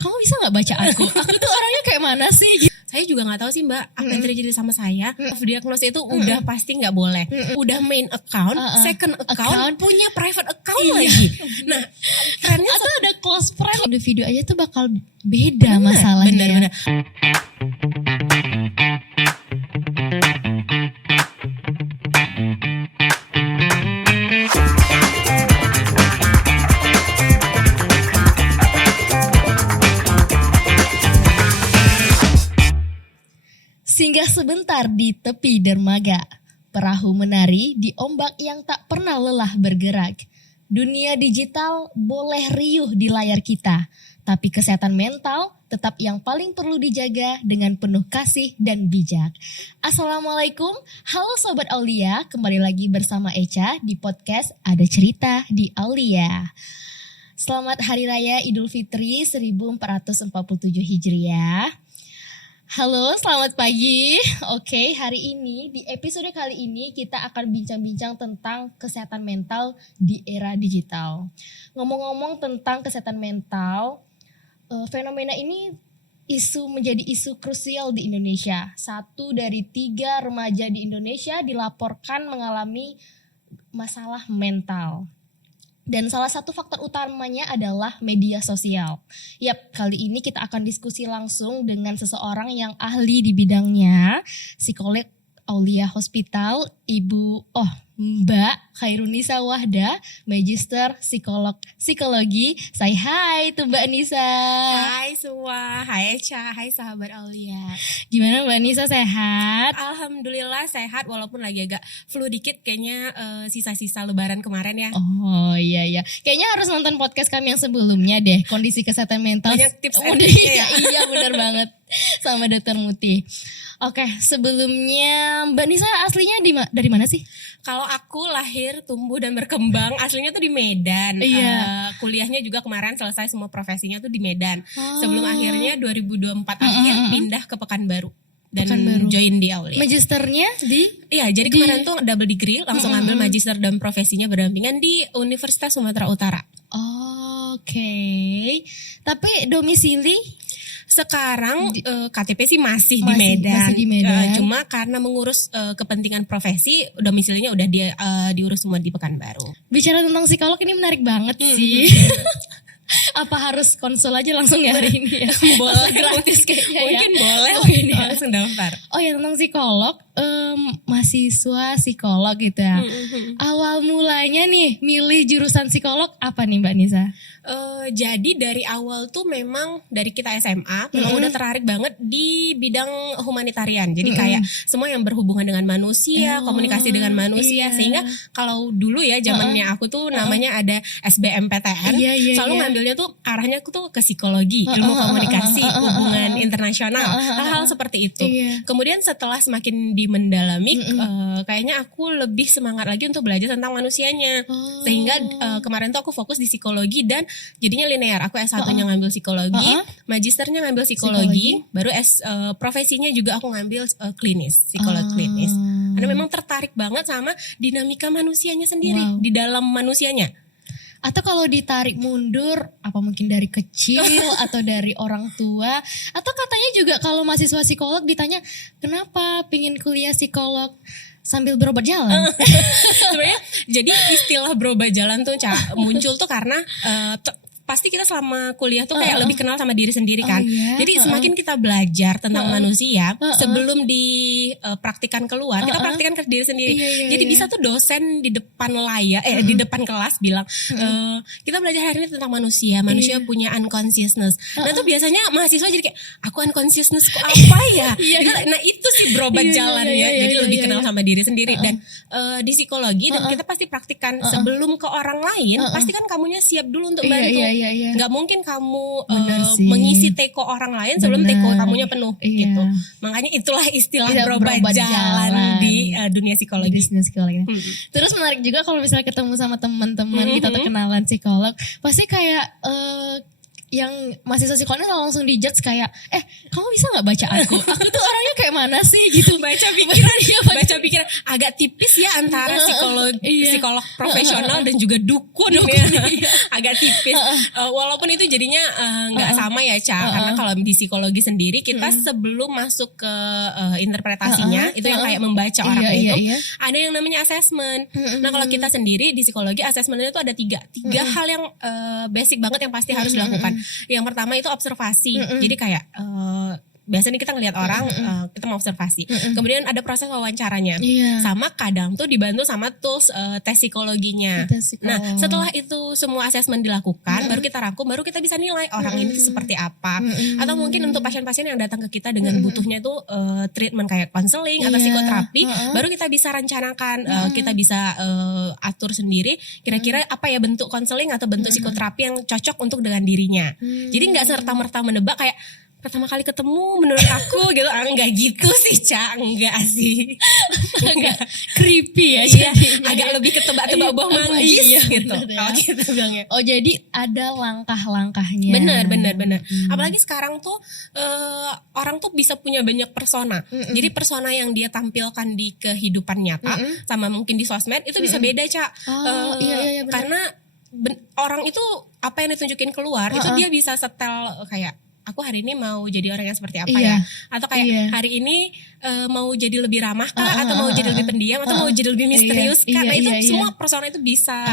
kamu bisa nggak baca aku? Aku tuh orangnya kayak mana sih? Saya juga nggak tahu sih Mbak apa yang terjadi sama saya. Diagnosis itu udah pasti nggak boleh. Udah main account, second account, punya private account lagi. Nah, trennya Atau ada close friend. Individu aja tuh bakal beda masalahnya. Benar. Singgah sebentar di tepi dermaga, perahu menari di ombak yang tak pernah lelah bergerak. Dunia digital boleh riuh di layar kita, tapi kesehatan mental tetap yang paling perlu dijaga dengan penuh kasih dan bijak. Assalamualaikum, halo Sobat Aulia, kembali lagi bersama Echa di podcast Ada Cerita di Aulia. Selamat Hari Raya Idul Fitri 1447 Hijriah. Halo, selamat pagi. Oke, hari ini, di episode kali ini kita akan bincang-bincang tentang kesehatan mental di era digital. Ngomong-ngomong tentang kesehatan mental, fenomena ini menjadi isu krusial di Indonesia. 1 dari 3 remaja di Indonesia dilaporkan mengalami masalah mental. Dan salah satu faktor utamanya adalah media sosial. Yap, kali ini kita akan diskusi langsung dengan seseorang yang ahli di bidangnya, psikolog Aulia Hospital, Mbak Khairunisa Wahda, Magister Psikologi. Say hi to Mbak Nisa. Hai semua, hai Echa, hai sahabat Aulia. Gimana Mbak Nisa, sehat? Alhamdulillah sehat walaupun lagi agak flu dikit kayaknya sisa-sisa lebaran kemarin ya. Oh iya. Kayaknya harus nonton podcast kami yang sebelumnya deh, kondisi kesehatan mental. Banyak tips and triknya ya. Iya benar banget, sama Dokter Muti. Oke, sebelumnya Mbak Nisa aslinya dari mana sih? Kalau aku lahir, tumbuh dan berkembang aslinya tuh di Medan. Iya. Kuliahnya juga kemarin selesai semua profesinya tuh di Medan. Sebelum akhirnya 2024 akhir pindah ke Pekanbaru dan join di Aulia. Magisternya di? Iya, jadi kemarin tuh double degree langsung ambil magister dan profesinya berdampingan di Universitas Sumatera Utara. Oke. Tapi domisili? Sekarang KTP sih masih di Medan. Cuma karena mengurus kepentingan profesi, domisilinya udah diurus semua di Pekanbaru. Bicara tentang psikolog ini menarik banget sih. Apa harus konsul aja langsung ya hari ini ya? Boleh, gratis kayaknya ya. Mungkin boleh langsung daftar. Oh ya, tentang psikolog, mahasiswa psikolog gitu ya. Awal mulanya nih milih jurusan psikolog apa nih Mbak Nisa? Jadi dari awal tuh memang dari kita SMA memang udah tertarik banget di bidang humanitarian. Jadi kayak semua yang berhubungan dengan manusia, komunikasi dengan manusia. Sehingga kalau dulu ya zamannya aku tuh namanya ada SBMPTN, selalu ngambilnya tuh arahnya aku tuh ke psikologi, ilmu komunikasi, hubungan internasional, hal-hal seperti itu. Kemudian setelah semakin mendalami, kayaknya aku lebih semangat lagi untuk belajar tentang manusianya. Sehingga kemarin tuh aku fokus di psikologi dan jadinya linear. Aku S1-nya ngambil psikologi, magisternya ngambil psikologi, baru profesinya juga aku ngambil klinis, psikolog klinis. Karena memang tertarik banget sama dinamika manusianya sendiri di dalam manusianya. Atau kalau ditarik mundur, apa mungkin dari kecil atau dari orang tua, atau katanya juga kalau mahasiswa psikolog ditanya kenapa pingin kuliah psikolog sambil berobat jalan. Sebenarnya jadi istilah berobat jalan tuh muncul tuh karena pasti kita selama kuliah tuh kayak lebih kenal sama diri sendiri kan. Jadi semakin kita belajar tentang manusia sebelum dipraktikan keluar, kita praktikan ke diri sendiri. Jadi bisa tuh dosen di depan layar, di depan kelas bilang, kita belajar hari ini tentang manusia punya unconsciousness. Nah tuh biasanya mahasiswa jadi kayak, aku unconsciousness kok apa ya? Nah itu sih berobat jalan ya. Jadi lebih kenal sama diri sendiri. Dan di psikologi dan kita pasti praktikan sebelum ke orang lain, pasti kan kamunya siap dulu untuk bantu. Nggak mungkin kamu mengisi teko orang lain sebelum teko kamunya penuh gitu. Makanya itulah istilah berobat jalan di dunia psikologi. Terus menarik juga kalau misalnya ketemu sama teman-teman gitu atau kenalan psikolog, pasti kayak yang mahasiswa psikologi langsung dijudge kayak kamu bisa nggak baca aku tuh orangnya kayak mana sih gitu. Baca pikiran baca pikiran agak tipis ya antara psikolog profesional dan juga dukun ya. Agak tipis. Walaupun itu jadinya nggak sama ya Ca, karena kalau di psikologi sendiri kita sebelum masuk ke interpretasinya itu yang kayak membaca orang itu ada yang namanya assessment. Nah kalau kita sendiri di psikologi assessmentnya itu ada tiga hal yang basic banget yang pasti harus dilakukan. Yang pertama itu observasi. Jadi kayak biasanya kita ngelihat orang, kita mau observasi. Kemudian ada proses wawancaranya. Sama kadang tuh dibantu sama tools tes psikologinya. Nah setelah itu semua assessment dilakukan, baru kita rangkum, baru kita bisa nilai orang ini seperti apa. Atau mungkin untuk pasien-pasien yang datang ke kita dengan butuhnya itu treatment kayak konseling atau psikoterapi, baru kita bisa rencanakan, kita bisa atur sendiri kira-kira apa ya bentuk konseling atau bentuk psikoterapi yang cocok untuk dengan dirinya. Jadi nggak serta-merta menebak kayak pertama kali ketemu menurut aku gitu, enggak gitu sih Ca, enggak sih. Agak creepy ya. Agak lebih ketebak-tebak buah manggis gitu. Kalau kita bilangnya. Oh jadi ada langkah-langkahnya. Benar. Apalagi sekarang tuh orang tuh bisa punya banyak persona. Jadi persona yang dia tampilkan di kehidupan nyata sama mungkin di sosmed itu bisa beda Ca. Iya, karena orang itu apa yang ditunjukin keluar itu dia bisa setel kayak aku hari ini mau jadi orang yang seperti apa ya, atau kayak hari ini mau jadi lebih ramah kah, atau mau jadi lebih pendiam, atau mau jadi lebih misterius, karena itu semua persona itu bisa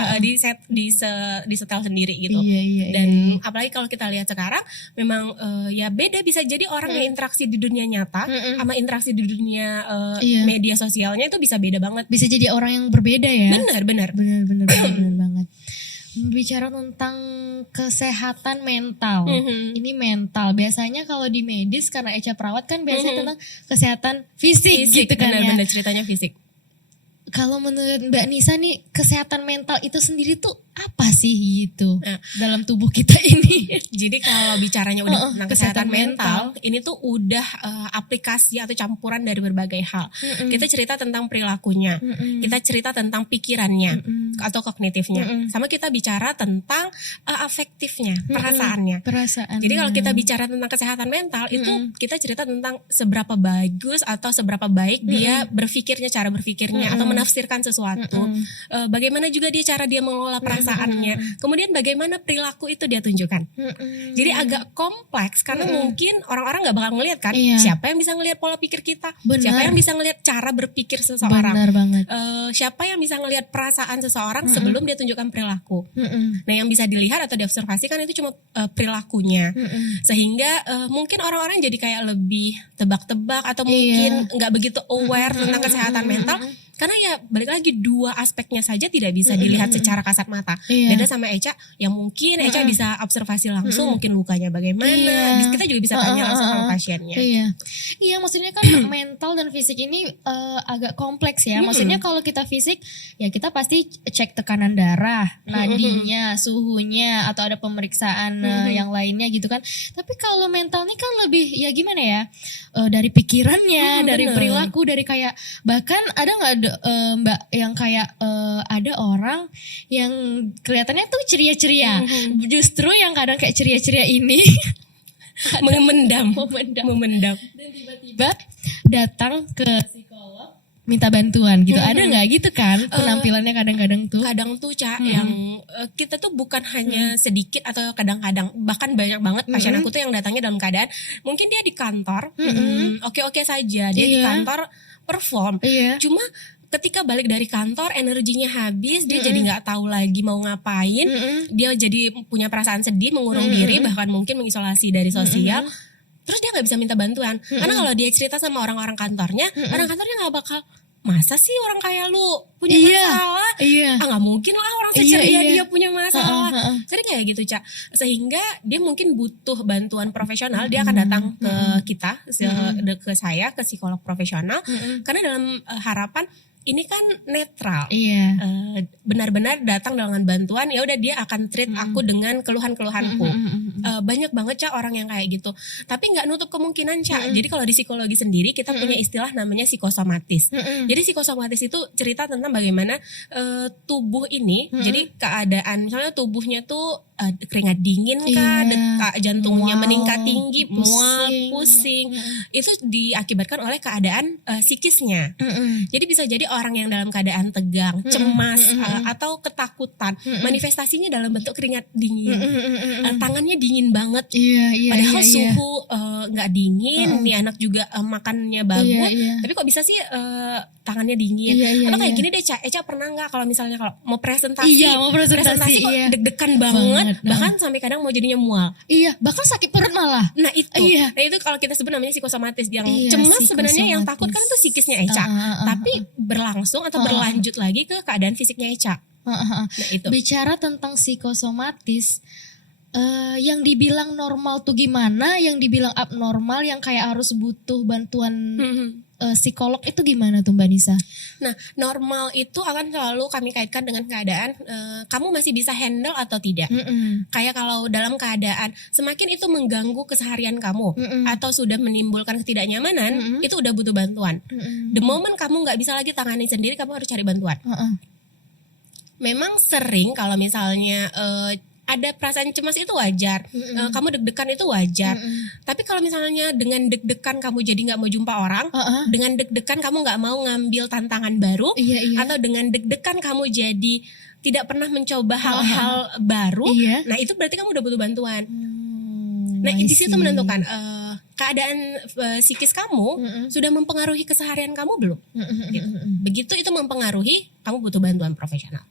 disetel sendiri gitu. Dan apalagi kalau kita lihat sekarang memang ya beda, bisa jadi orang yang interaksi di dunia nyata sama interaksi di dunia media sosialnya itu bisa beda banget, bisa jadi orang yang berbeda ya. Benar banget. Bicara tentang kesehatan mental, ini mental biasanya kalau di medis karena Eca perawat kan biasanya tentang kesehatan fisik gitu kan ya. Benar ceritanya fisik. Kalau menurut Mbak Nisa nih kesehatan mental itu sendiri tuh apa sih gitu dalam tubuh kita ini? Jadi kalau bicaranya udah tentang kesehatan mental, ini tuh udah aplikasi atau campuran dari berbagai hal. Kita cerita tentang perilakunya, kita cerita tentang pikirannya atau kognitifnya, sama kita bicara tentang afektifnya, perasaannya. Jadi kalau kita bicara tentang kesehatan mental itu kita cerita tentang seberapa bagus atau seberapa baik dia berpikirnya, cara berpikirnya atau menafsirkan sesuatu. Bagaimana juga cara dia mengelola perasaannya. Kemudian bagaimana perilaku itu dia tunjukkan. Jadi agak kompleks karena mungkin orang-orang nggak bakal ngelihat kan. Siapa yang bisa ngelihat pola pikir kita? Siapa yang bisa ngelihat cara berpikir seseorang? Benar banget. Siapa yang bisa ngelihat perasaan seseorang sebelum dia tunjukkan perilaku? Nah yang bisa dilihat atau diobservasi kan itu cuma perilakunya. Sehingga mungkin orang-orang jadi kayak lebih tebak-tebak atau mungkin nggak begitu aware tentang kesehatan mental. Karena ya balik lagi dua aspeknya saja tidak bisa dilihat secara kasat mata. Beda sama Eca yang mungkin Eca bisa observasi langsung mungkin lukanya bagaimana. Kita juga bisa tanya langsung sama pasiennya. Iya maksudnya kan mental dan fisik ini agak kompleks ya. Maksudnya kalau kita fisik ya kita pasti cek tekanan darah, nadinya, suhunya atau ada pemeriksaan yang lainnya gitu kan. Tapi kalau mental ini kan lebih ya gimana ya, dari pikirannya, dari perilaku, dari kayak bahkan ada nggak Mbak yang kayak ada orang yang kelihatannya tuh ceria-ceria, justru yang kadang kayak ceria-ceria ini memendam dan tiba-tiba datang ke psikolog minta bantuan gitu. Ada nggak gitu kan penampilannya kadang-kadang tuh? Kadang tuh Ca yang kita tuh bukan hanya sedikit atau kadang-kadang bahkan banyak banget pasien aku tuh yang datangnya dalam keadaan mungkin dia di kantor oke-oke saja, dia di kantor perform, cuma ketika balik dari kantor energinya habis, dia jadi nggak tahu lagi mau ngapain, dia jadi punya perasaan sedih, mengurung diri, bahkan mungkin mengisolasi dari sosial. Terus dia nggak bisa minta bantuan, karena kalau dia cerita sama orang-orang kantornya, orang kantornya nggak bakal, masa sih orang kayak lu punya masalah? Nggak mungkin lah orang seceria dia punya masalah. Sering kayak gitu Ca, sehingga dia mungkin butuh bantuan profesional. Dia akan datang ke kita, ke saya, ke psikolog profesional, karena dalam harapan ini kan netral, benar-benar datang dengan bantuan. Ya udah dia akan treat aku dengan keluhan-keluhanku. Banyak banget Ca orang yang kayak gitu. Tapi nggak nutup kemungkinan Ca. Jadi kalau di psikologi sendiri kita punya istilah namanya psikosomatis. Jadi psikosomatis itu cerita tentang bagaimana tubuh ini. Jadi keadaan misalnya tubuhnya tuh keringat dingin kah, detak jantungnya Mual, meningkat tinggi, mual, pusing. pusing. Itu diakibatkan oleh keadaan psikisnya. Jadi bisa jadi orang yang dalam keadaan tegang, cemas, atau ketakutan, manifestasinya dalam bentuk keringat dingin. Tangannya dingin banget. Padahal suhu nggak dingin, nih anak juga makannya bagus, tapi kok bisa sih tangannya dingin? Atau kayak gini deh, Eca pernah nggak kalau misalnya kalau mau presentasi kok deg-degan banget, bahkan sampai kadang mau jadinya mual. Bahkan sakit perut malah. Nah itu kalau kita sebut namanya psikosomatis. Yang cemas sebenarnya yang takut kan itu psikisnya Eca, tapi berlangsung atau berlanjut lagi ke keadaan fisiknya Eca. Nah, itu. Bicara tentang psikosomatis, yang dibilang normal tuh gimana, yang dibilang abnormal, yang kayak harus butuh bantuan psikolog itu gimana tuh Mbak Nisa? Nah, normal itu akan selalu kami kaitkan dengan keadaan kamu masih bisa handle atau tidak. Kayak kalau dalam keadaan semakin itu mengganggu keseharian kamu atau sudah menimbulkan ketidaknyamanan, itu udah butuh bantuan. The moment kamu nggak bisa lagi tangani sendiri, kamu harus cari bantuan. Memang sering kalau misalnya ada perasaan cemas itu wajar, kamu deg-degan itu wajar. Tapi kalau misalnya dengan deg-degan kamu jadi nggak mau jumpa orang, dengan deg-degan kamu nggak mau ngambil tantangan baru, atau dengan deg-degan kamu jadi tidak pernah mencoba hal-hal baru, nah itu berarti kamu udah butuh bantuan. Nah di situ menentukan keadaan psikis kamu sudah mempengaruhi keseharian kamu belum? Gitu. Begitu itu mempengaruhi, kamu butuh bantuan profesional.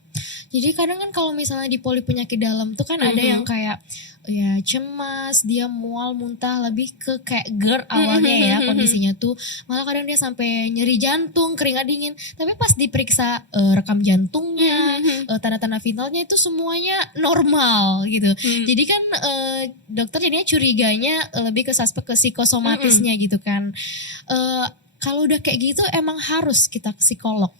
Jadi kadang kan kalau misalnya di poli penyakit dalam tuh kan ada yang kayak ya cemas, dia mual, muntah, lebih ke kayak GERD awalnya ya kondisinya tuh. Malah kadang dia sampai nyeri jantung, keringat dingin. Tapi pas diperiksa rekam jantungnya, tanda-tanda vitalnya itu semuanya normal gitu. Jadi kan dokter jadinya curiganya lebih ke suspek ke psikosomatisnya gitu kan. Kalau udah kayak gitu emang harus kita ke psikolog.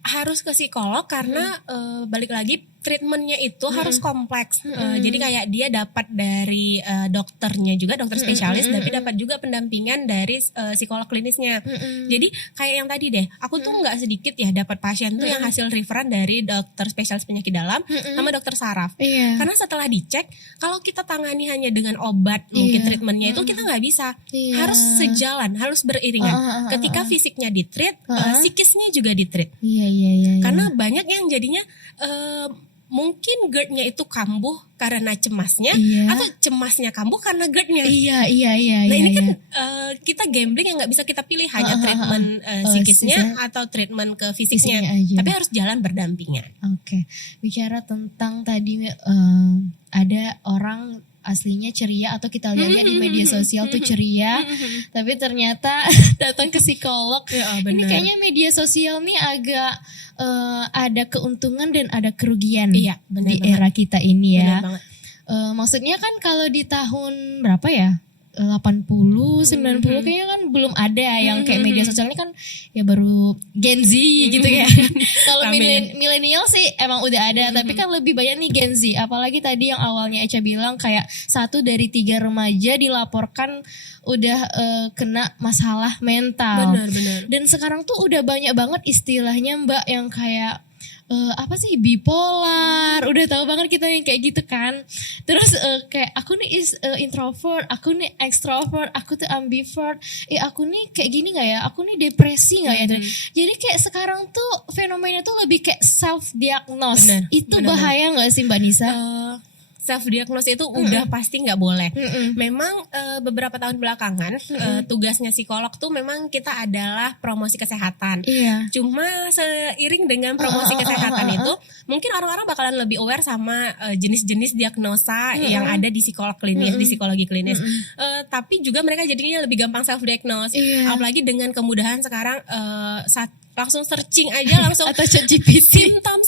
Harus ke psikolog karena balik lagi treatmentnya itu harus kompleks. Jadi kayak dia dapat dari dokternya juga, dokter spesialis, tapi dapat juga pendampingan dari psikolog klinisnya. Jadi kayak yang tadi deh, aku tuh nggak sedikit ya dapat pasien tuh yang hasil referan dari dokter spesialis penyakit dalam sama dokter saraf. Karena setelah dicek, kalau kita tangani hanya dengan obat, mungkin treatmentnya itu kita nggak bisa. Harus sejalan, harus beriringan. Ketika fisiknya ditreat, psikisnya juga ditreat. Karena banyak yang jadinya mungkin GERD-nya itu kambuh karena cemasnya, atau cemasnya kambuh karena GERD-nya. Nah ini kan kita gambling yang nggak bisa kita pilih hanya treatment psikisnya atau treatment ke fisiknya, tapi harus jalan berdampingan. Oke. Bicara tentang tadi ada orang aslinya ceria atau kita lihatnya di media sosial tuh ceria, tapi ternyata datang ke psikolog. Ini kayaknya media sosial nih agak ada keuntungan dan ada kerugian di era kita ini ya. Maksudnya kan kalau di tahun berapa ya? 80, 90 kayaknya kan belum ada yang kayak media sosial ini kan ya baru Gen Z gitu ya. Kalau milenial sih emang udah ada, tapi kan lebih banyak nih Gen Z. Apalagi tadi yang awalnya Eca bilang kayak 1 dari 3 remaja dilaporkan udah kena masalah mental. Benar. Dan sekarang tuh udah banyak banget istilahnya Mbak yang kayak apa sih bipolar, udah tahu banget kita yang kayak gitu kan. Terus kayak aku nih introvert, aku nih extrovert, aku tuh ambivert, aku nih kayak gini nggak ya, aku nih depresi nggak ya. Jadi kayak sekarang tuh fenomena tuh lebih kayak self diagnose. Itu bahaya nggak sih Mbak Nisa? Self diagnose itu udah pasti nggak boleh. Memang beberapa tahun belakangan tugasnya psikolog tuh memang kita adalah promosi kesehatan. Cuma seiring dengan promosi kesehatan itu, mungkin orang-orang bakalan lebih aware sama jenis-jenis diagnosa yang ada di psikolog klinis, di psikologi klinis. Tapi juga mereka jadinya lebih gampang self diagnose. Apalagi dengan kemudahan sekarang langsung searching aja langsung atau ChatGPT simptom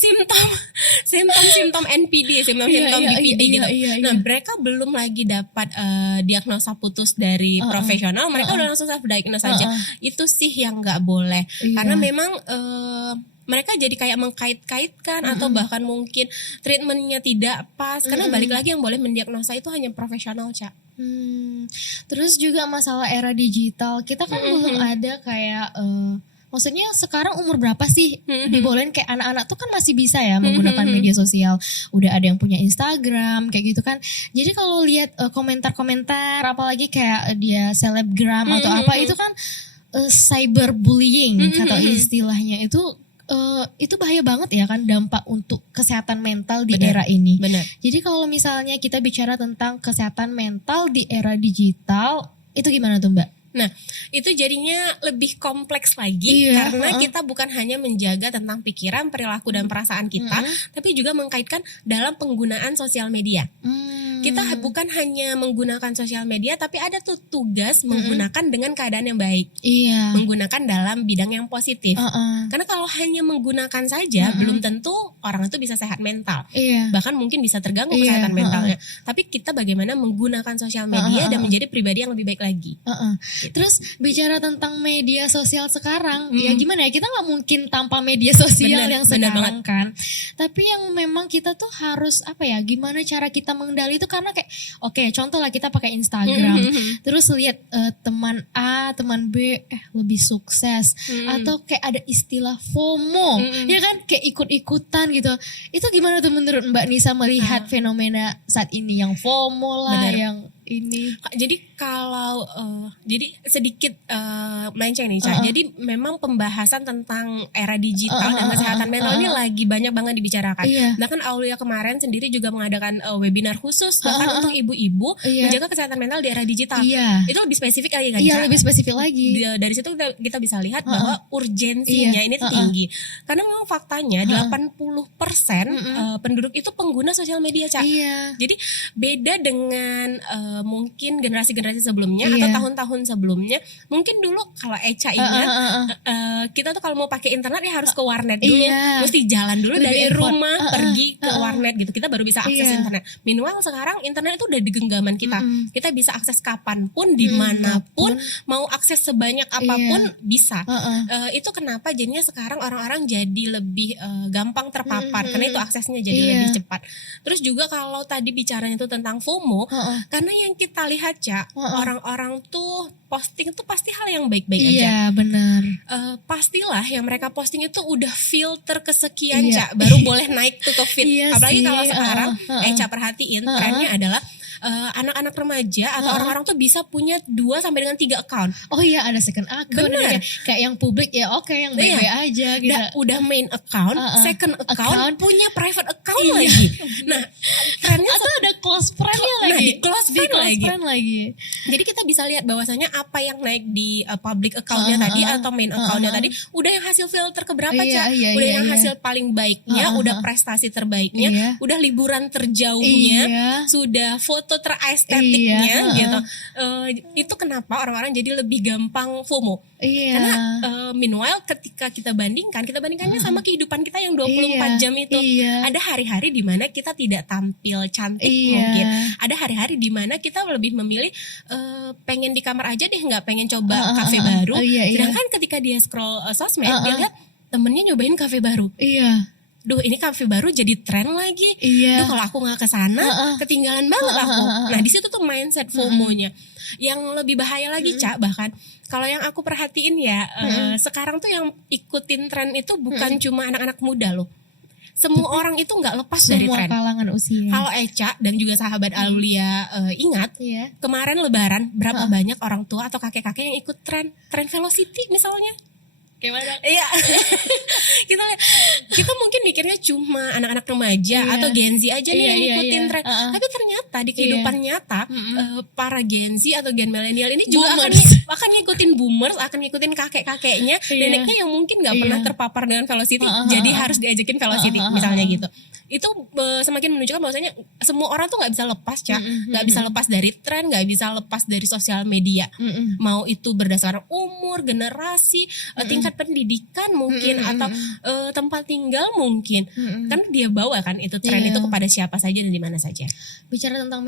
NPD, simptom BPD gitu. Nah, mereka belum lagi dapat diagnosa putus dari profesional, mereka udah langsung self diagnose aja. Itu sih yang nggak boleh. Karena memang mereka jadi kayak mengkait-kaitkan atau bahkan mungkin treatmentnya tidak pas. Karena balik lagi yang boleh mendiagnosa itu hanya profesional, Cak. Terus juga masalah era digital, kita kan belum ada kayak Maksudnya sekarang umur berapa sih dibolehin, kayak anak-anak tuh kan masih bisa ya menggunakan media sosial. Udah ada yang punya Instagram kayak gitu kan. Jadi kalau lihat komentar-komentar apalagi kayak dia selebgram atau apa itu kan cyberbullying kata istilahnya itu bahaya banget ya kan, dampak untuk kesehatan mental di era ini. Benar. Jadi kalau misalnya kita bicara tentang kesehatan mental di era digital, itu gimana tuh Mbak? Nah, itu jadinya lebih kompleks lagi karena kita bukan hanya menjaga tentang pikiran, perilaku dan perasaan kita, tapi juga mengkaitkan dalam penggunaan sosial media. Kita bukan hanya menggunakan sosial media, tapi ada tuh tugas menggunakan dengan keadaan yang baik. Iya. Menggunakan dalam bidang yang positif. Karena kalau hanya menggunakan saja, belum tentu orang itu bisa sehat mental. Iya. Bahkan mungkin bisa terganggu kesehatan mentalnya. Tapi kita bagaimana menggunakan sosial media dan menjadi pribadi yang lebih baik lagi. Terus bicara tentang media sosial sekarang, ya gimana ya, kita nggak mungkin tanpa media sosial yang sekarang kan. Tapi yang memang kita tuh harus apa ya, gimana cara kita mengendali itu, karena kayak oke, contoh lah kita pakai Instagram, terus lihat teman A, teman B lebih sukses, atau kayak ada istilah FOMO, ya kan, kayak ikut-ikutan gitu. Itu gimana tuh menurut Mbak Nisa melihat fenomena saat ini yang FOMO lah, yang ini? Jadi kalau jadi sedikit melenceng nih Ca. Jadi memang pembahasan tentang era digital dan kesehatan mental ini lagi banyak banget dibicarakan. Bahkan Aulia kemarin sendiri juga mengadakan webinar khusus bahkan untuk ibu-ibu menjaga kesehatan mental di era digital. Itu lebih spesifik lagi kan Ca? Iya, lebih spesifik lagi. Dari situ kita bisa lihat bahwa urgensinya ini tuh tinggi. Karena memang faktanya 80% penduduk itu pengguna sosial media Ca. Jadi beda dengan mungkin generasi-generasi sebelumnya atau tahun-tahun sebelumnya. Mungkin dulu kalau Eca ingat kita tuh kalau mau pakai internet ya harus ke warnet dulu, mesti jalan dulu lebih dari rumah pergi ke warnet gitu, kita baru bisa akses internet. Meanwhile sekarang internet itu udah di genggaman kita. Kita bisa akses kapanpun, dimanapun, mau akses sebanyak apapun bisa. Itu kenapa jadinya sekarang orang-orang jadi lebih gampang terpapar karena itu aksesnya jadi lebih cepat. Terus juga kalau tadi bicaranya itu tentang FOMO, karena yang kita lihat Ca, orang-orang tuh posting tuh pasti hal yang baik-baik aja. Iya benar. Pastilah yang mereka posting itu udah filter kesekian Ca, baru boleh naik tuh ke feed. Apalagi kalau sekarang Ca perhatiin trennya adalah anak-anak remaja atau orang-orang tuh bisa punya 2 sampai dengan 3 account. Oh iya, ada second account. Kayak yang publik ya oke, yang baik-baik aja gitu. Udah main account, second account, punya private account lagi. Nah, trennya atau ada close friend-nya lagi. Di close friend lagi. Jadi kita bisa lihat bahwasanya apa yang naik di public account-nya tadi atau main account-nya tadi udah yang hasil filter keberapa Ca? Udah yang hasil paling baiknya, udah prestasi terbaiknya, udah liburan terjauhnya, sudah foto terestetiknya gitu. Itu kenapa orang-orang jadi lebih gampang FOMO. Karena meanwhile ketika kita bandingkannya sama kehidupan kita yang 24 jam itu. Ada hari-hari di mana kita tidak tampil cantik mungkin. Ada hari-hari di mana kita lebih memilih pengen di kamar aja deh, nggak pengen coba kafe baru. Sedangkan ketika dia scroll sosmed, dia lihat temennya nyobain kafe baru. Duh, ini kafe baru jadi tren lagi. Duh, kalau aku nggak kesana, ketinggalan banget aku. Nah, di situ tuh mindset FOMO-nya. Yang lebih bahaya lagi, Ca, bahkan kalau yang aku perhatiin ya, sekarang tuh yang ikutin tren itu bukan cuma anak-anak muda loh. Semua orang itu nggak lepas dari tren. Semua kalangan usia. Kalau Eca dan juga sahabat Aulia ingat, kemarin Lebaran berapa banyak orang tua atau kakek-kakek yang ikut tren velocity misalnya. Gimana? Iya. kita mungkin mikirnya cuma anak-anak remaja atau Gen Z aja nih yang ngikutin tren. Tapi ternyata di kehidupan nyata para Gen Z atau Gen milenial ini juga akan ngikutin boomers, akan ngikutin kakek-kakeknya, neneknya yang mungkin nggak pernah terpapar dengan velocity, jadi harus diajakin velocity misalnya gitu. Itu semakin menunjukkan bahwasanya semua orang tuh nggak bisa lepas Ca, nggak bisa lepas dari tren, nggak bisa lepas dari sosial media. Mau itu berdasarkan umur, generasi, tingkat pendidikan mungkin atau tempat tinggal mungkin, kan dia bawa kan itu tren itu kepada siapa saja dan di mana saja. Bicara tentang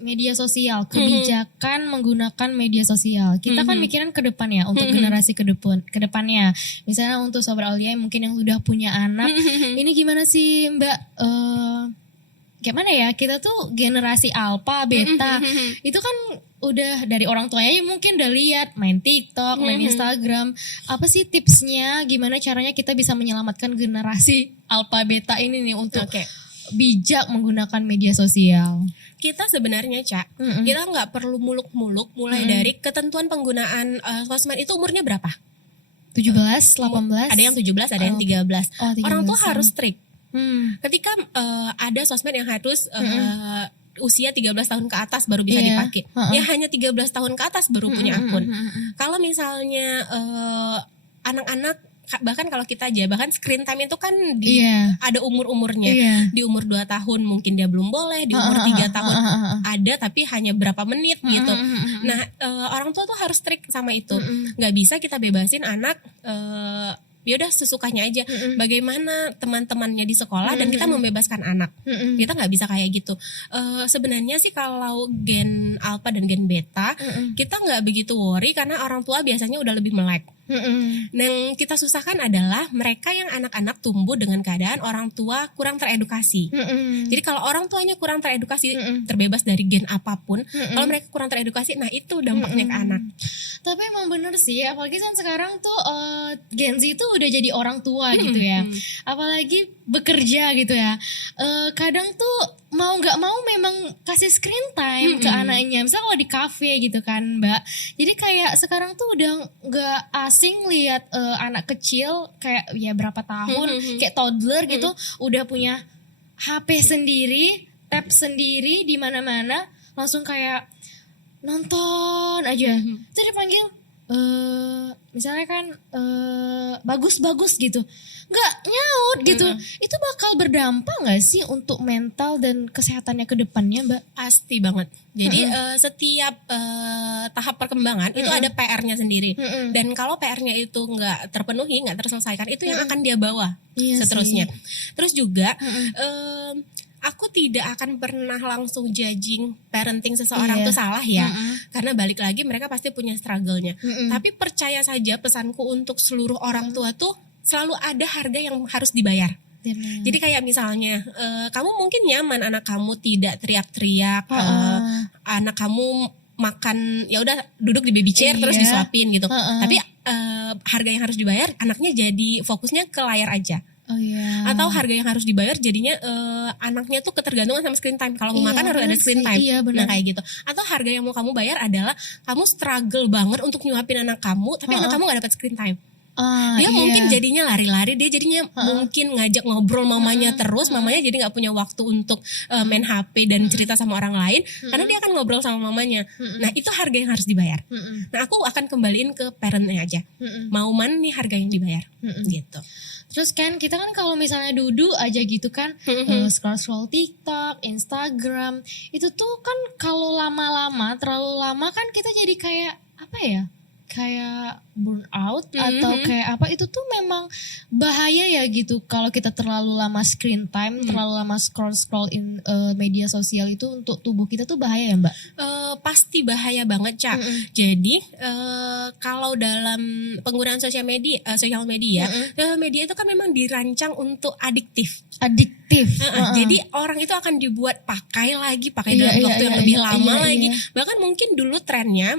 media sosial, kebijakan menggunakan media sosial, kita kan mikirin ke depan ya, untuk generasi ke depannya. Misalnya untuk Sobat Aulia mungkin yang sudah punya anak, ini gimana sih Mbak gimana ya, kita tuh generasi alpha, beta, itu kan udah dari orang tuanya mungkin udah lihat main TikTok, main Instagram. Apa sih tipsnya? Gimana caranya kita bisa menyelamatkan generasi alpha, beta ini nih untuk bijak menggunakan media sosial? Kita sebenarnya kita nggak perlu muluk-muluk mulai dari ketentuan penggunaan sosmed itu umurnya berapa? 17, 18? Ada yang 17, ada yang 13. Orang tua harus strict. Ketika ada sosmed yang harus usia 13 tahun ke atas baru bisa dipakai. Ya hanya 13 tahun ke atas baru punya akun. Kalau misalnya anak-anak, bahkan kalau kita aja, bahkan screen time itu kan ada umur-umurnya. Di umur 2 tahun mungkin dia belum boleh, di umur 3 tahun ada tapi hanya berapa menit gitu. Nah, orang tua tuh harus strict sama itu. Nggak bisa kita bebasin anak ya udah sesukanya aja. Bagaimana teman-temannya di sekolah dan kita membebaskan anak. Kita nggak bisa kayak gitu. Sebenarnya sih kalau gen alpha dan gen beta, kita nggak begitu worry karena orang tua biasanya udah lebih melek. Yang kita susahkan adalah mereka yang anak-anak tumbuh dengan keadaan orang tua kurang teredukasi. Jadi kalau orang tuanya kurang teredukasi, terbebas dari gen apapun, kalau mereka kurang teredukasi, nah itu dampaknya ke anak. Tapi emang bener sih, apalagi kan sekarang tuh Gen Z itu udah jadi orang tua gitu ya. Apalagi bekerja gitu ya. Kadang tuh mau nggak mau memang kasih screen time ke anaknya. Misal kalau di kafe gitu kan, Mbak. Jadi kayak sekarang tuh udah nggak asing lihat anak kecil kayak ya berapa tahun, kayak toddler gitu, udah punya HP sendiri, tab sendiri di mana-mana, langsung kayak nonton aja. Terus dipanggil misalnya kan bagus-bagus gitu, nggak nyaut gitu. Itu bakal berdampak nggak sih untuk mental dan kesehatannya ke depannya, Mbak? Pasti banget. Jadi setiap tahap perkembangan itu ada PR-nya sendiri. Dan kalau PR-nya itu nggak terpenuhi, nggak terselesaikan, itu yang akan dia bawa seterusnya. Terus juga aku tidak akan pernah langsung judging parenting seseorang tuh salah ya. Karena balik lagi mereka pasti punya struggle-nya. Tapi percaya saja pesanku untuk seluruh orang tua tuh selalu ada harga yang harus dibayar. Jadi kayak misalnya kamu mungkin nyaman anak kamu tidak teriak-teriak, anak kamu makan ya udah duduk di baby chair terus disuapin gitu. Tapi harga yang harus dibayar anaknya jadi fokusnya ke layar aja. Atau harga yang harus dibayar jadinya anaknya tuh ketergantungan sama screen time. Kalau mau makan harus ada screen time. Nah kayak gitu. Atau harga yang mau kamu bayar adalah kamu struggle banget untuk nyuapin anak kamu, tapi anak kamu gak dapat screen time. Dia mungkin jadinya lari-lari, dia jadinya mungkin ngajak ngobrol mamanya terus, mamanya jadi nggak punya waktu untuk main HP dan cerita sama orang lain, karena dia akan ngobrol sama mamanya. Nah itu harga yang harus dibayar. Nah aku akan kembaliin ke parentnya aja, mau mana nih harga yang dibayar, gitu. Terus kan kita kan kalau misalnya duduk aja gitu kan, scroll TikTok, Instagram, itu tuh kan kalau lama-lama, terlalu lama kan kita jadi kayak apa ya? Kayak burn out atau kayak apa, itu tuh memang bahaya ya gitu. Kalau kita terlalu lama screen time, terlalu lama scroll in media sosial, itu untuk tubuh kita tuh bahaya ya, Mbak? Pasti bahaya banget, Cak. Jadi kalau dalam penggunaan sosial media itu kan memang dirancang untuk adiktif. Jadi orang itu akan dibuat pakai dalam waktu yang lebih lama lagi. Bahkan mungkin dulu trennya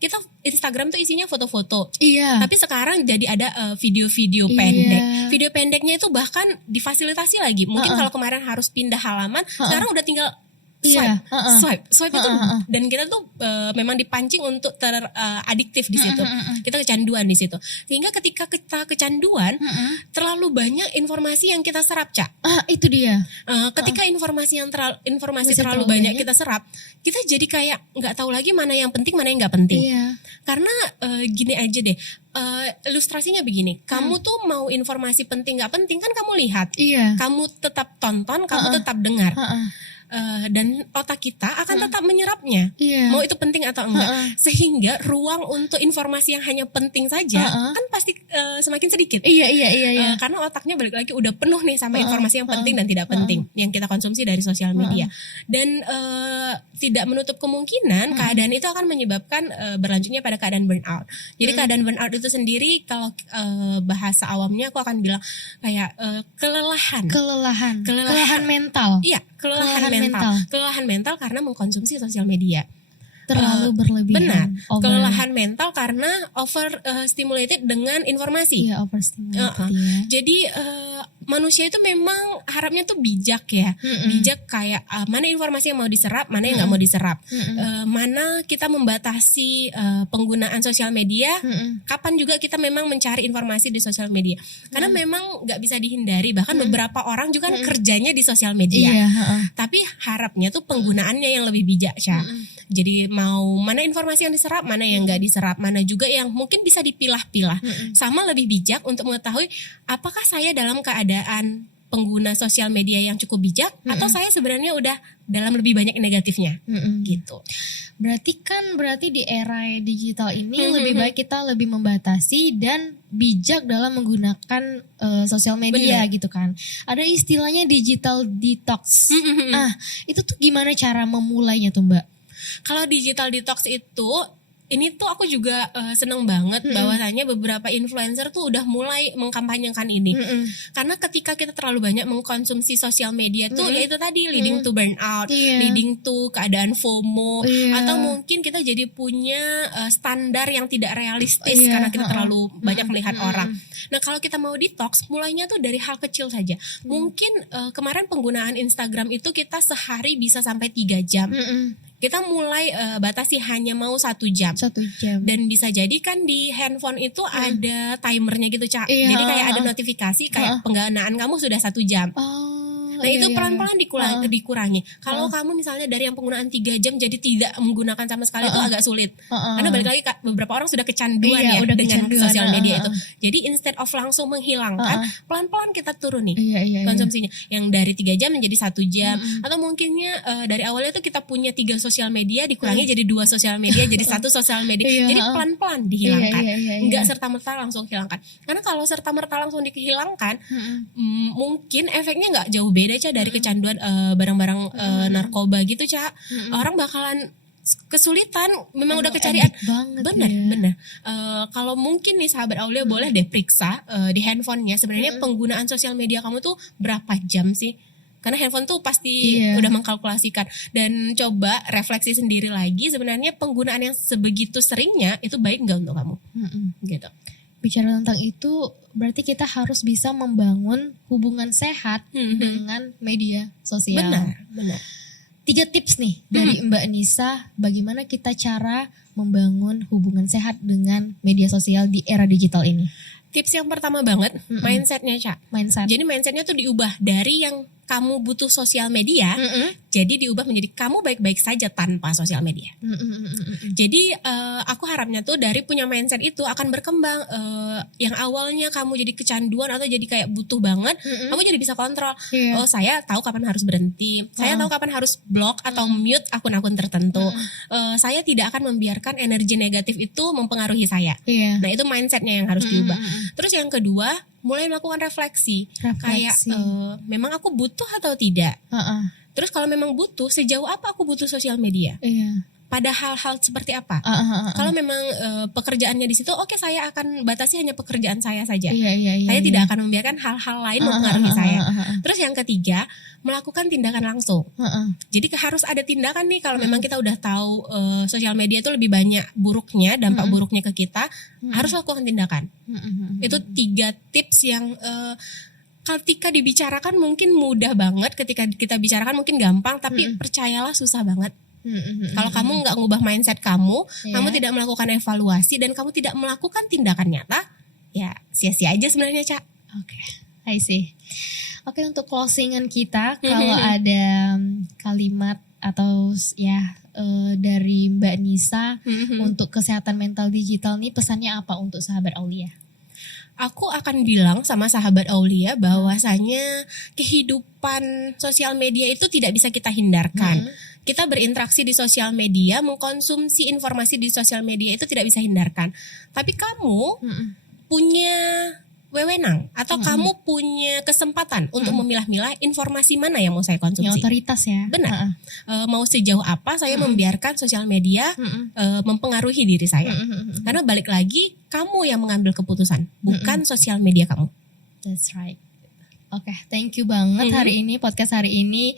kita Instagram tuh isinya foto-foto. Tapi sekarang jadi ada video-video pendek. Video pendeknya itu bahkan difasilitasi lagi. Mungkin kalau kemarin harus pindah halaman, sekarang udah tinggal swipe itu. Dan kita tuh memang dipancing untuk adiktif di situ. Kita kecanduan di situ. Sehingga ketika kita kecanduan, terlalu banyak informasi yang kita serap, Cak. Itu dia. Ketika informasi terlalu banyak kita serap, kita jadi kayak nggak tahu lagi mana yang penting, mana yang nggak penting. Karena gini aja deh. Ilustrasinya begini, kamu tuh mau informasi penting nggak penting kan kamu lihat, kamu tetap tonton, kamu tetap dengar. Dan otak kita akan tetap menyerapnya, mau itu penting atau enggak. Sehingga ruang untuk informasi yang hanya penting saja kan pasti semakin sedikit. Iya. Karena otaknya balik lagi udah penuh nih sama informasi yang penting dan tidak penting yang kita konsumsi dari sosial media. Dan tidak menutup kemungkinan keadaan itu akan menyebabkan berlanjutnya pada keadaan burnout. Jadi keadaan burnout itu sendiri kalau bahasa awamnya aku akan bilang kayak kelelahan mental. Iya, kelelahan mental karena mengkonsumsi sosial media. Terlalu berlebihan. Benar. Kelelahan mental karena stimulated dengan informasi. Iya, overstimulated. Jadi manusia itu memang harapnya tuh bijak ya. Bijak kayak mana informasi yang mau diserap, mana yang nggak mau diserap. Mana kita membatasi penggunaan sosial media. Kapan juga kita memang mencari informasi di sosial media. Karena memang nggak bisa dihindari. Bahkan beberapa orang juga kan kerjanya di sosial media. Tapi harapnya tuh penggunaannya yang lebih bijak, Ca. Jadi mau mana informasi yang diserap, mana yang nggak diserap, mana juga yang mungkin bisa dipilah-pilah. Sama lebih bijak untuk mengetahui apakah saya dalam keadaan pengguna sosial media yang cukup bijak atau saya sebenarnya udah dalam lebih banyak negatifnya gitu. Berarti di era digital ini lebih baik kita lebih membatasi dan bijak dalam menggunakan sosial media. Bener. Gitu kan. Ada istilahnya digital detox. Itu tuh gimana cara memulainya tuh Mbak? Kalau digital detox itu, ini tuh aku juga seneng banget bahwasanya beberapa influencer tuh udah mulai mengkampanyekan ini. Karena ketika kita terlalu banyak mengkonsumsi sosial media tuh ya itu tadi leading to burnout, leading to keadaan FOMO, atau mungkin kita jadi punya standar yang tidak realistis karena kita terlalu banyak melihat orang. Nah kalau kita mau detox, mulainya tuh dari hal kecil saja. Mungkin kemarin penggunaan Instagram itu kita sehari bisa sampai 3 jam. Kita mulai batasi hanya mau 1 jam. 1 jam. Dan bisa jadi kan di handphone itu ada timernya gitu, Cak. Jadi kayak ada notifikasi kayak penggunaan kamu sudah 1 jam. Nah itu pelan-pelan dikurangi. Kalau kamu misalnya dari yang penggunaan 3 jam jadi tidak menggunakan sama sekali itu agak sulit. Karena balik lagi beberapa orang sudah kecanduan dengan sosial media itu. Jadi instead of langsung menghilangkan, pelan-pelan kita turun nih konsumsinya. Yang dari 3 jam menjadi 1 jam. Atau mungkinnya dari awalnya itu kita punya 3 sosial media dikurangi jadi 2 sosial media, jadi 1 sosial media. Jadi pelan-pelan dihilangkan. Enggak serta-merta langsung hilangkan. Karena kalau serta-merta langsung dihilangkan, mungkin efeknya enggak jauh beda dari kecanduan barang-barang narkoba gitu, Ca. Orang bakalan kesulitan, memang udah kecarian. Bener. Kalau mungkin nih sahabat Aulia boleh deh periksa di handphonenya sebenarnya penggunaan sosial media kamu tuh berapa jam sih? Karena handphone tuh pasti udah mengkalkulasikan. Dan coba refleksi sendiri lagi sebenarnya penggunaan yang sebegitu seringnya itu baik nggak untuk kamu? Gitu. Bicara tentang itu berarti kita harus bisa membangun hubungan sehat dengan media sosial. Benar. 3 tips nih dari Mbak Nisa bagaimana kita cara membangun hubungan sehat dengan media sosial di era digital ini. Tips yang pertama banget mindsetnya, Cak. Jadi mindsetnya tuh diubah dari yang kamu butuh sosial media, jadi diubah menjadi kamu baik-baik saja tanpa sosial media. Jadi aku harapnya tuh dari punya mindset itu akan berkembang. Yang awalnya kamu jadi kecanduan atau jadi kayak butuh banget, kamu jadi bisa kontrol. Oh saya tahu kapan harus berhenti, saya tahu kapan harus block atau mute akun-akun tertentu. Saya tidak akan membiarkan energi negatif itu mempengaruhi saya. Nah itu mindsetnya yang harus diubah. Terus yang kedua, mulai melakukan refleksi. Kayak memang aku butuh atau tidak. Terus kalau memang butuh, sejauh apa aku butuh sosial media? Pada hal-hal seperti apa? Kalau memang pekerjaannya di situ, oke, saya akan batasi hanya pekerjaan saya saja. Saya tidak akan membiarkan hal-hal lain mempengaruhi saya. Terus yang ketiga, melakukan tindakan langsung. Jadi harus ada tindakan nih kalau memang kita udah tahu sosial media itu lebih banyak buruknya, dampak buruknya ke kita, harus lakukan tindakan. Itu 3 tips yang ketika dibicarakan mungkin mudah banget, ketika kita bicarakan mungkin gampang, tapi percayalah susah banget. Kalau kamu nggak ngubah mindset kamu tidak melakukan evaluasi dan kamu tidak melakukan tindakan nyata, ya sia-sia aja sebenarnya, Cak. Oke, I see. Oke, untuk closingan kita, kalau ada kalimat atau dari Mbak Nisa untuk kesehatan mental digital nih, pesannya apa untuk sahabat Aulia? Aku akan bilang sama sahabat Aulia bahwasanya kehidupan sosial media itu tidak bisa kita hindarkan. Kita berinteraksi di sosial media, mengkonsumsi informasi di sosial media itu tidak bisa hindarkan. Tapi kamu punya wewenang atau kamu punya kesempatan untuk memilah-milah informasi mana yang mau saya Yang konsumsi. otoritas ya. Benar. Mau sejauh apa saya membiarkan sosial media mempengaruhi diri saya. Karena balik lagi, kamu yang mengambil keputusan, bukan sosial media kamu. That's right. Oke, thank you banget hari ini, podcast hari ini.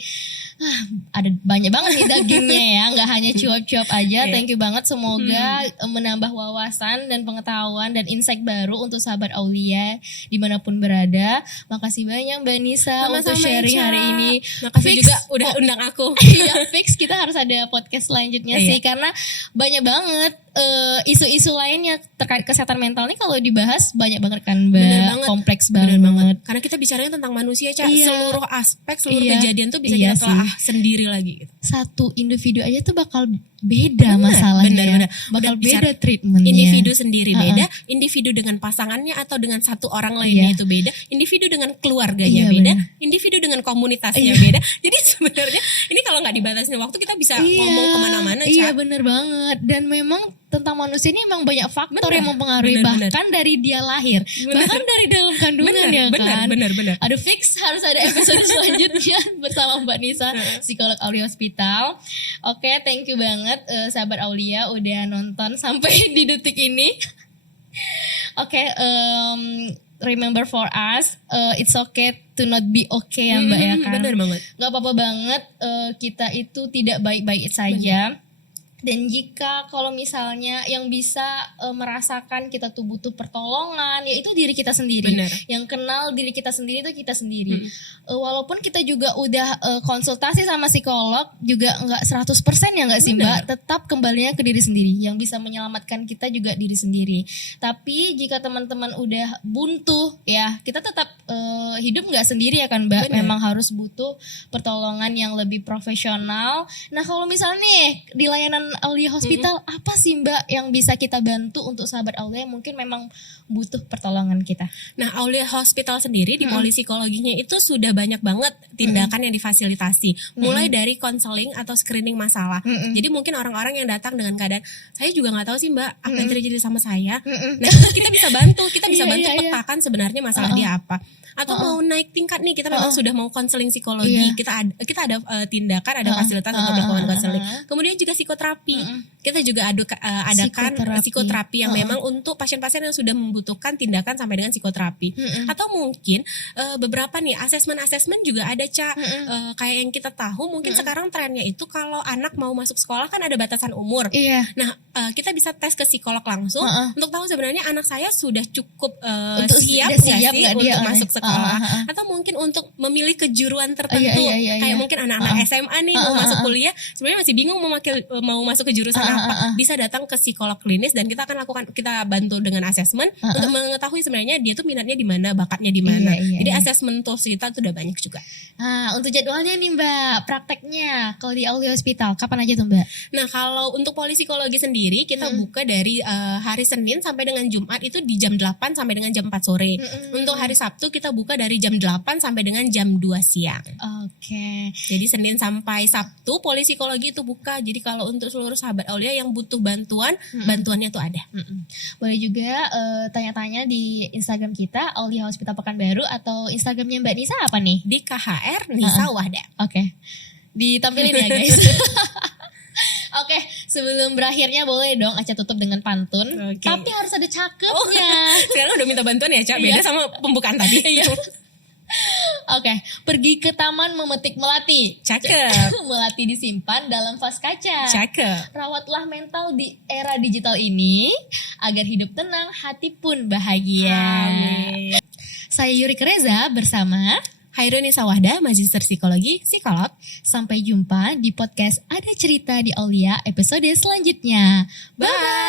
Ada banyak banget nih dagingnya ya, nggak hanya cuap-cuap aja. Thank you banget, semoga menambah wawasan dan pengetahuan dan insight baru untuk sahabat Aulia dimanapun berada. Makasih banyak Mbak Nisa untuk sharing hari ini. Makasih juga udah undang aku. Iya, fix kita harus ada podcast selanjutnya sih, karena banyak banget isu-isu lainnya terkait kesehatan mental nih kalau dibahas banyak banget kan Mbak, kompleks banget. Karena kita bicaranya tentang manusia, Cak. Iya. Seluruh aspek, seluruh kejadian tuh bisa Iya kita telah sendiri lagi. Satu individu aja tuh bakal beda masalahnya. Bakal beda treatmentnya. Individu sendiri beda, individu dengan pasangannya atau dengan satu orang lainnya itu beda, individu dengan keluarganya beda, individu dengan komunitasnya beda. Jadi sebenarnya ini kalau nggak dibatasin waktu kita bisa ngomong kemana-mana, Cak. Iya bener banget. Dan memang tentang manusia ini memang banyak faktor yang mempengaruhi, bahkan dari dia lahir, bahkan dari dalam kandungan kan. Bener. Aduh, fix harus ada episode selanjutnya bersama Mbak Nisa, psikolog Aulia Hospital. Oke, thank you banget sahabat Aulia udah nonton sampai di detik ini. Oke, remember for us, it's okay to not be okay ya Mbak ya kan. Bener banget. Gak apa-apa banget kita itu tidak baik-baik saja. Dan jika kalau misalnya yang bisa merasakan kita tuh butuh pertolongan, ya itu diri kita sendiri. Bener. Yang kenal diri kita sendiri itu kita sendiri. Walaupun kita juga udah konsultasi sama psikolog, juga nggak 100% ya nggak sih Mbak? Tetap kembalinya ke diri sendiri. Yang bisa menyelamatkan kita juga diri sendiri. Tapi jika teman-teman udah buntu, ya kita tetap hidup nggak sendiri ya kan Mbak? Memang harus butuh pertolongan yang lebih profesional. Nah kalau misalnya nih di layanan Aulia Hospital, apa sih Mbak yang bisa kita bantu untuk sahabat Aulia yang mungkin memang butuh pertolongan kita? Nah, Aulia Hospital sendiri di polipsikologinya itu sudah banyak banget tindakan yang difasilitasi. Mulai dari konseling atau screening masalah. Jadi mungkin orang-orang yang datang dengan keadaan, saya juga nggak tahu sih Mbak, apa yang terjadi sama saya. Nah, kita bisa bantu, petakan sebenarnya masalah dia apa. Atau mau naik tingkat nih, kita memang sudah mau konseling psikologi, kita ada tindakan, ada fasilitas untuk melakukan konseling. Kemudian juga psikoterapi. Kita juga adakan psikoterapi yang memang untuk pasien-pasien yang sudah membutuhkan tindakan sampai dengan psikoterapi. Atau mungkin beberapa nih asesmen juga ada Cak. Kayak yang kita tahu mungkin sekarang trennya itu kalau anak mau masuk sekolah kan ada batasan umur. Nah, kita bisa tes ke psikolog langsung untuk tahu sebenarnya anak saya sudah cukup siap nggak sih untuk masuk sekolah. Atau mungkin untuk memilih kejuruan tertentu. Kayak mungkin anak-anak SMA nih mau masuk kuliah, sebenarnya masih bingung mau masuk ke jurusan apa. Bisa datang ke psikolog klinis dan kita akan kita bantu dengan asesmen untuk mengetahui sebenarnya dia tuh minatnya di mana, bakatnya di mana. Jadi asesmen tools kita tuh udah banyak juga. Nah, untuk jadwalnya nih Mbak, prakteknya kalau di Aulia Hospital kapan aja tuh Mbak? Nah, kalau untuk polipsikologi sendiri kita buka dari hari Senin sampai dengan Jumat itu di jam 8 sampai dengan jam 4 sore. Untuk hari Sabtu kita buka dari jam 8 sampai dengan jam 2 siang. Oke. Jadi Senin sampai Sabtu polipsikologi itu buka. Jadi kalau untuk seluruh sahabat Aulia yang butuh bantuan, bantuannya tuh ada. Boleh juga tanya-tanya di Instagram kita Aulia Hospital Pekanbaru atau Instagramnya Mbak Nisa apa nih? Di KHR Nisa Wahda. Oke. Ditampilin ya guys. Oke, sebelum berakhirnya boleh dong Aca tutup dengan pantun. Tapi harus ada cakepnya. Sekarang udah minta bantuan ya Cak, beda sama pembukaan tadi. Oke, pergi ke taman memetik melati. Cakep. Melati disimpan dalam vas kaca. Cakep. Rawatlah mental di era digital ini agar hidup tenang, hati pun bahagia. Amin. Saya Yurik Reza bersama Hairun Nisa Wahda, Magister Psikologi, Psikolog. Sampai jumpa di podcast Ada Cerita di Aulia episode selanjutnya. Bye.